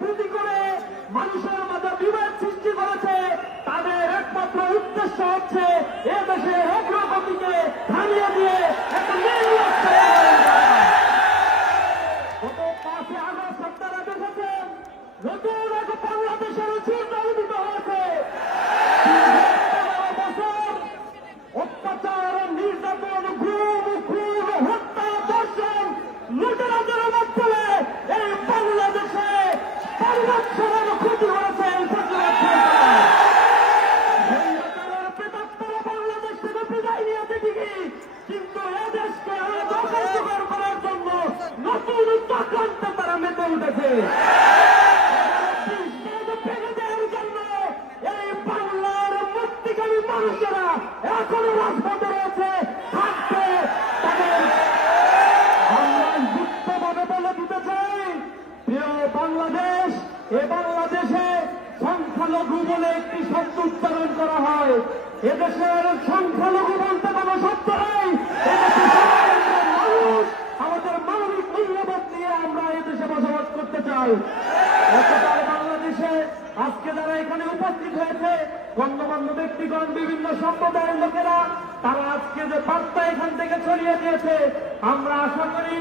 প্রীতি করে মানুষের মাঝে বিভেদ সৃষ্টি করেছে, তাদের একমাত্র উদ্দেশ্য হচ্ছে এ দেশের অগ্রগতিকে থামিয়ে দিয়ে একটা গত 5 আগস্ট আপনারা দেখেছেন নতুন এক বাংলাদেশের চিত্র উদিত হয়েছে। অত্যাচার, নির্যাতন, গুম, খুন, হত্যা, ধর্ষণ, লুটেরাজের মাধ্যমে এই বাংলাদেশে 5 বছরের ক্ষতি হয়েছে। বাংলাদেশ থেকে বিদায় নিয়েছে ঠিকই, কিন্তু এদেশকে দখল করার জন্য নতুন চক্রান্ত তারা মেতে উঠেছে। এই বাংলার মুক্তিকামী মানুষেরা এখনো রাজপথে রয়েছে, থাকবে। তাদের আমরা যুক্তভাবে বলে দিতে চাই, প্রিয় বাংলাদেশ, এ বাংলাদেশে সংখ্যালঘু বলে একটি শব্দ উচ্চারণ করা হয়। এদেশের সংখ্যালঘু বলতে কোনো শব্দ নেই। মানুষ আমাদের মানবিক মূল্যবোধ নিয়ে আমরা এদেশে বসবাস করতে চাই। বাংলাদেশে আজকে যারা এখানে উপস্থিত হয়েছে, গণ্যমান্য ব্যক্তিগণ, বিভিন্ন সম্প্রদায়ের লোকেরা, তারা আজকে যে বার্তা এখান থেকে ছড়িয়ে দিয়েছে, আমরা আশা করি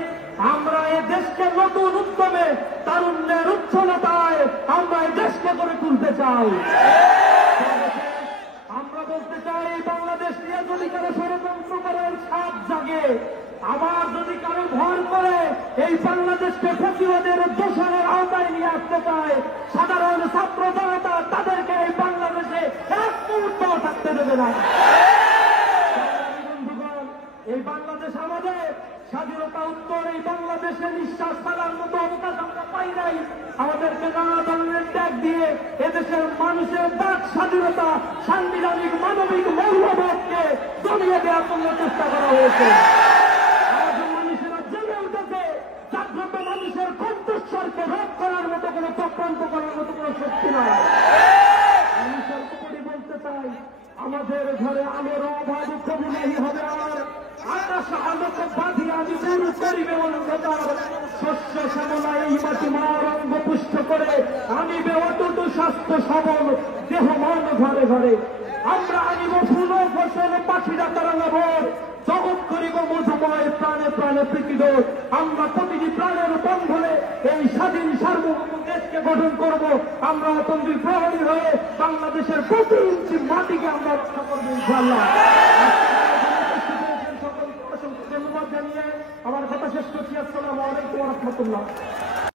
আমরা এ দেশকে নতুন উদ্যমে, তারুণ্যের উচ্ছলতায় আমরা এই দেশকে গড়ে তুলতে চাই। আমরা বলতে চাই, বাংলাদেশ নিয়ে যদি কারো ষড়যন্ত্র করার সাপ জাগে, আবার যদি কারো ভর করে এই বাংলাদেশকে প্রতিবাদের দোষণের আওতায় নিয়ে আসতে চায়, সাধারণ ছাত্র জনতা তাদেরকে এই বাংলাদেশে এক মুহূর্ত থাকতে দেবে না। বন্ধুগণ, এই বাংলাদেশ আমাদের স্বাধীনতা উত্তর, এই বাংলাদেশে নিঃশ্বাস ফেলার মতো অবকাশ আমরা পাই নাই। আমাদেরকে নানা ধরনের ত্যাগ দিয়ে এদেশের মানুষের বাক স্বাধীনতা, সাংবিধানিক মানবিক মূল্যবোধকে জমিয়ে দেওয়ার জন্য চেষ্টা করা হয়েছে। মানুষেরা জেগে উঠেছে, জাগ্রত মানুষের কণ্ঠস্বরকে রোধ করার মতো কোনো চক্রান্ত করার মতো কোনো শক্তি নয়। মানুষের উপরই বলতে চাই, আমাদের ঘরে আলোর অভাব কবুলেই হবে আমার, আকাশ আলোক বাঁধি আমি দূর করিবে অন্ধকার, শস্য শ্যামলা এই মাটি মার অঙ্গ পুষ্ট করে আমি অটুট স্বাস্থ্য সবল দেহ মন ঘরে ঘরে। আমরা আনিব ফুল ফসল পাখিরা তারা ভোর, জগৎ করিব মধুময় প্রাণে প্রাণে প্রীতিদোষ। আমরা প্রতিটি প্রাণের বন্ধনে এই স্বাধীন সার্বভৌম দেশকে গঠন করব। আমরা অতন্ত্রী প্রহরী হয়ে বাংলাদেশের প্রতি ইঞ্চি মাটিকে আমরা রক্ষা করবো ইনশাআল্লাহ। ধন্যবাদ জানিয়ে আমার কথা শেষ করছি। আসসালামু আলাইকুম ওয়া রাহমাতুল্লাহ।